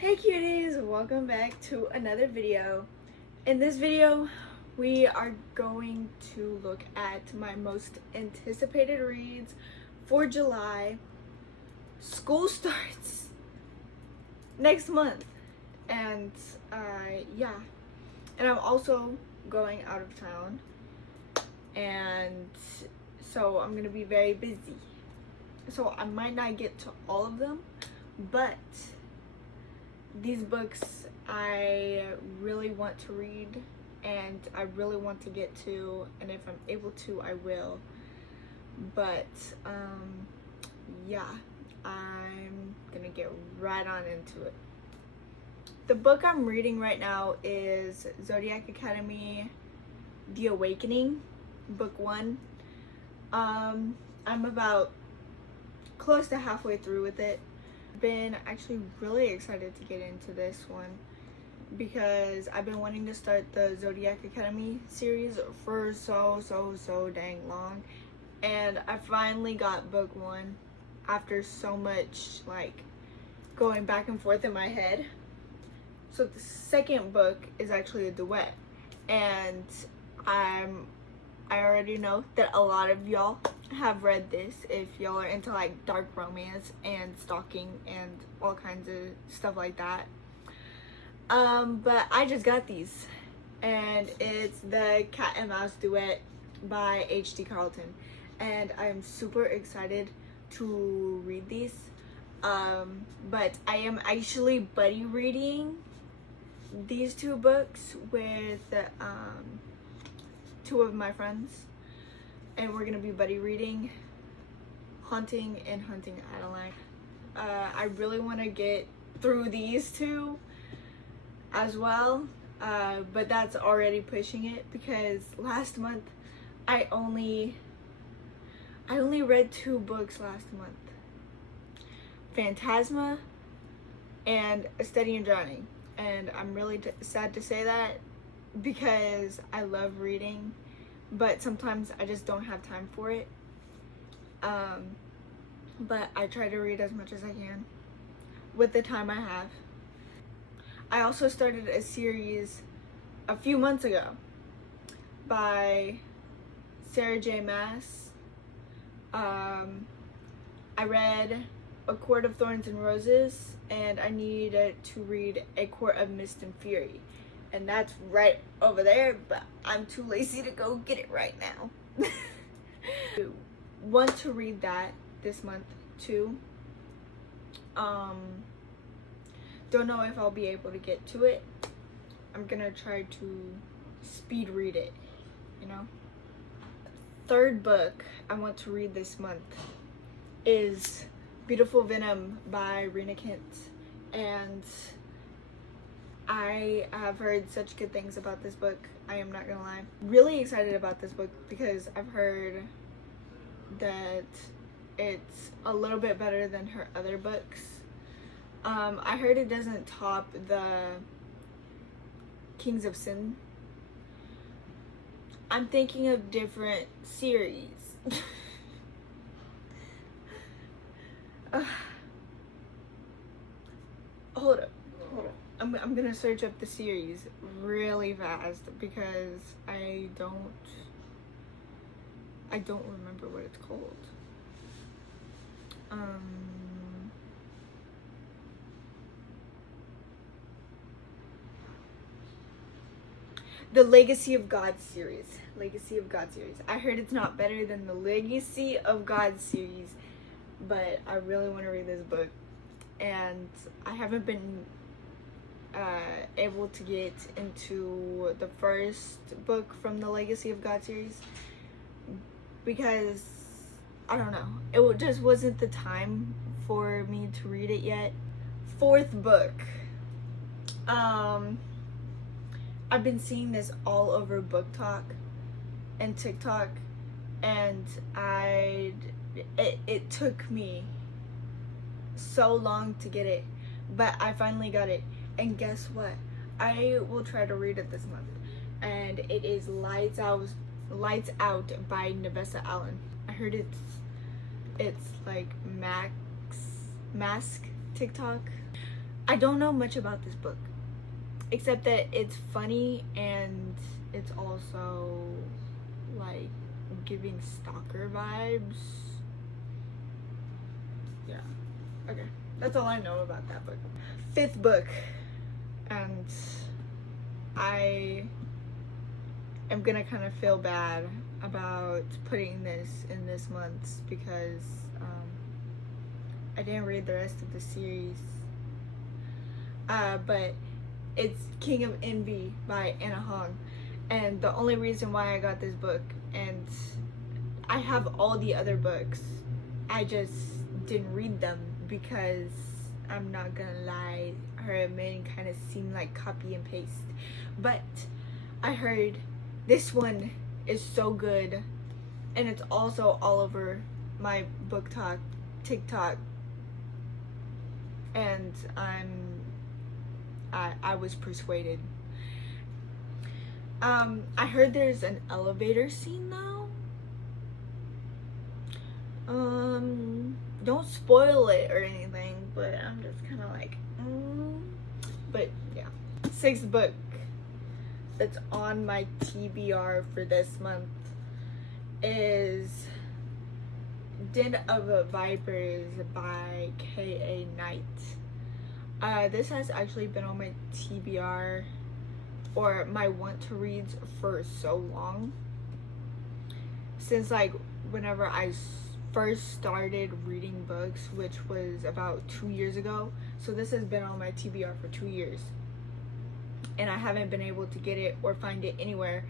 Hey cuties, welcome back to another video. In this video, we are going to look at my most anticipated reads for July. School starts next month, and yeah, and I'm also going out of town, and so I'm gonna be very busy. So I might not get to all of them, but these books I really want to read and I really want to get to, and if I'm able to, I will. But yeah, I'm gonna get right on into it. The book I'm reading right now is Zodiac Academy, The Awakening, book 1. I'm about close to halfway through with it. Been actually really excited to get into this one because I've been wanting to start the Zodiac Academy series for so dang long, and I finally got book 1 after so much like going back and forth in my head. So the second book is actually a duet, and I already know that a lot of y'all have read this if y'all are into like dark romance and stalking and all kinds of stuff like that. But I just got these, and it's the Cat and Mouse duet by H.D. Carlton, and I'm super excited to read these. But I am actually buddy reading these two books with two of my friends, and we're gonna be buddy reading Haunting and Hunting Adeline. I really want to get through these two as well, but that's already pushing it because last month I only read 2 books last month: Phantasma and A Steady and Drowning, and I'm really sad to say that because I love reading, but sometimes I just don't have time for it. But I try to read as much as I can with the time I have. I also started a series a few months ago by Sarah J. Maas. I read A Court of Thorns and Roses, and I needed to read A Court of Mist and Fury, and that's right over there, but I'm too lazy to go get it right now. Want to read that this month too. Don't know if I'll be able to get to it. I'm gonna try to speed read it, you know. Third book I want to read this month is Beautiful Venom by Rena Kent, and I have heard such good things about this book. I am not gonna lie. Really excited about this book because I've heard that it's a little bit better than her other books. I heard it doesn't top the Kings of Sin. I'm thinking of different series. Hold up. I'm gonna search up the series really fast because I don't remember what it's called. The Legacy of God series. I heard it's not better than the Legacy of God series, but I really want to read this book, and I haven't been able to get into the first book from the Legacy of God series because I don't know, it just wasn't the time for me to read it yet. Fourth book, I've been seeing this all over Book Talk and TikTok, and it took me so long to get it, but I finally got it. And guess what? I will try to read it this month, and it is Lights Out by Nevessa Allen. I heard it's like Mask TikTok. I don't know much about this book, except that it's funny and it's also like giving stalker vibes. Yeah, okay, that's all I know about that book. Fifth book, and I am gonna kind of feel bad about putting this in this month's because I didn't read the rest of the series, but it's King of Envy by Anna Hong. And the only reason why I got this book, and I have all the other books, I just didn't read them because I'm not gonna lie, her main kind of seemed like copy and paste. But I heard this one is so good, and it's also all over my book talk TikTok, and I was persuaded. I heard there's an elevator scene though. Don't spoil it or anything, but I'm just kind of like, but yeah. Sixth book that's on my TBR for this month is Den of Vipers by K.A. Knight. This has actually been on my TBR or my want to reads for so long, since like whenever I first started reading books, which was about 2 years ago. So this has been on my TBR for 2 years, and I haven't been able to get it or find it anywhere,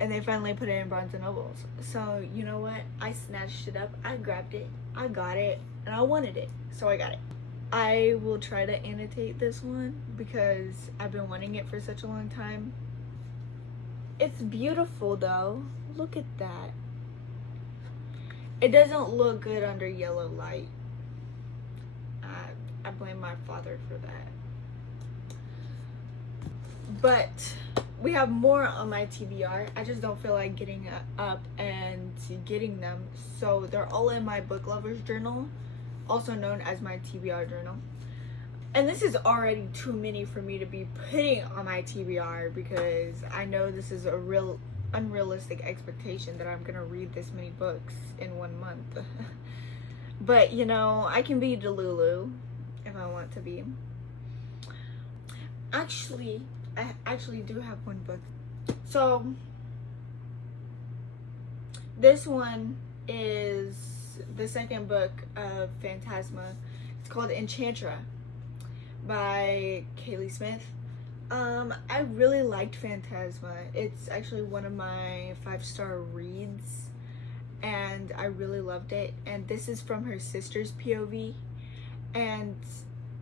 and they finally put it in Barnes and Nobles. So you know what, I snatched it up, I grabbed it, I got it, and I wanted it, so I got it. I will try to annotate this one because I've been wanting it for such a long time. It's beautiful though, look at that. It doesn't look good under yellow light. I blame my father for that. But we have more on my TBR. I just don't feel like getting up and getting them. So they're all in my book lovers journal, also known as my TBR journal. And this is already too many for me to be putting on my TBR because I know this is a real unrealistic expectation that I'm gonna read this many books in 1 month. But you know, I can be Delulu if I want to be. Actually, I actually do have one book. So this one is the second book of Phantasma. It's called Enchantra by Kaylee Smith. I really liked Phantasma. It's actually one of my 5-star reads, and I really loved it. And this is from her sister's POV, and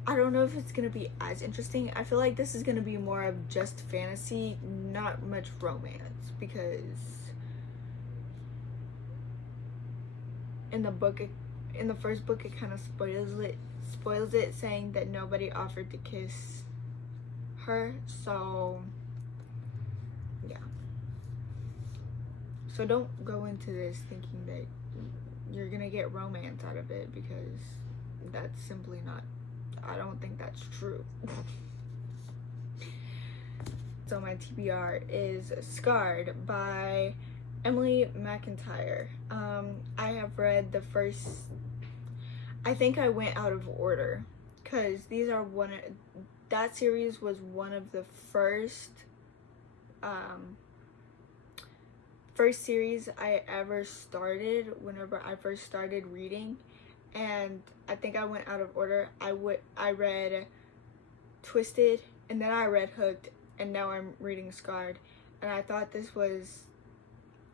I don't know if it's gonna be as interesting. I feel like this is gonna be more of just fantasy, not much romance, because in the first book it kind of spoils it, saying that nobody offered to kiss her. So yeah, so don't go into this thinking that you're gonna get romance out of it, because that's simply not, I don't think that's true. So my TBR is Scarred by Emily McIntyre. I have read the first, I think I went out of order because these are that series was one of the first series I ever started whenever I first started reading, and I think I went out of order. I read Twisted, and then I read Hooked, and now I'm reading Scarred, and I thought this was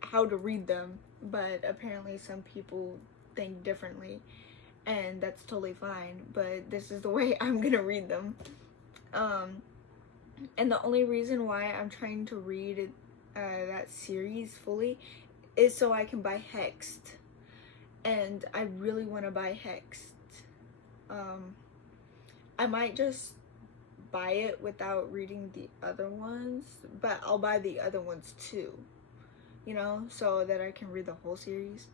how to read them, but apparently some people think differently, and that's totally fine, but this is the way I'm gonna read them. And the only reason why I'm trying to read that series fully is so I can buy Hexed, and I really want to buy Hexed. I might just buy it without reading the other ones, but I'll buy the other ones too, you know, so that I can read the whole series.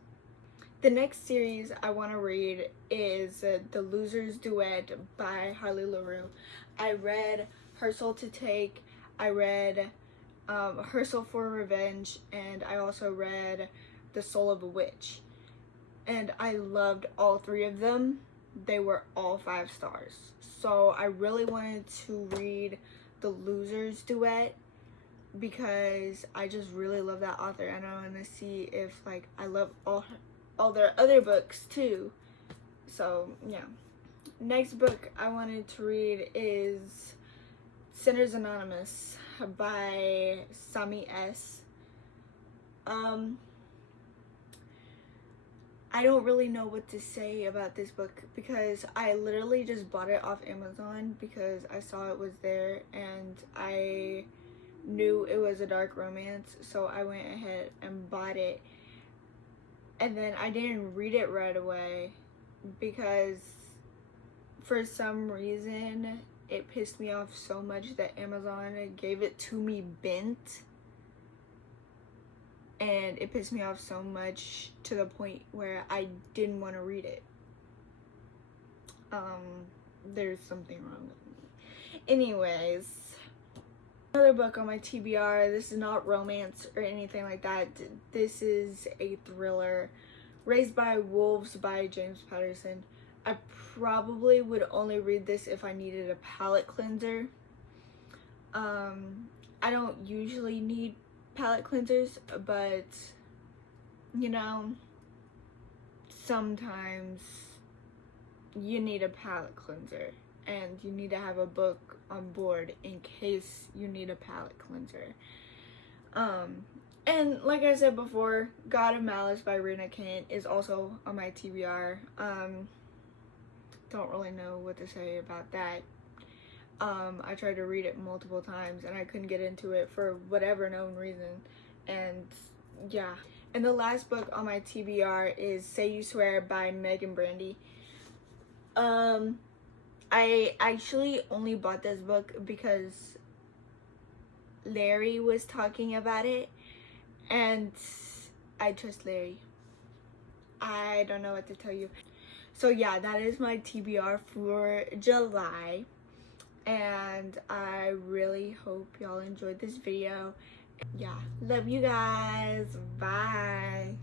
The next series I want to read is The Loser's Duet by Harley LaRue. I read Her Soul to Take, I read Her Soul for Revenge, and I also read The Soul of a Witch. And I loved all three of them. They were all 5 stars. So I really wanted to read The Loser's Duet because I just really love that author, and I want to see if like I love all their other books too. So yeah. Next book I wanted to read is Sinners Anonymous by Sami S. I don't really know what to say about this book because I literally just bought it off Amazon because I saw it was there and I knew it was a dark romance, so I went ahead and bought it. And then I didn't read it right away because for some reason it pissed me off so much that Amazon gave it to me bent. And it pissed me off so much to the point where I didn't want to read it. There's something wrong with me. Anyways, another book on my TBR. This is not romance or anything like that. This is a thriller. Raised by Wolves by James Patterson. I probably would only read this if I needed a palate cleanser. I don't usually need palate cleansers, but you know, sometimes you need a palate cleanser and you need to have a book on board in case you need a palate cleanser. And like I said before, God of Malice by Rena Kent is also on my TBR. Don't really know what to say about that. I tried to read it multiple times and I couldn't get into it for whatever known reason. And yeah. And the last book on my TBR is Say You Swear by Megan Brandy. I actually only bought this book because Larry was talking about it and I trust Larry. I don't know what to tell you. So yeah, that is my TBR for July. And I really hope y'all enjoyed this video. Yeah, love you guys. Bye.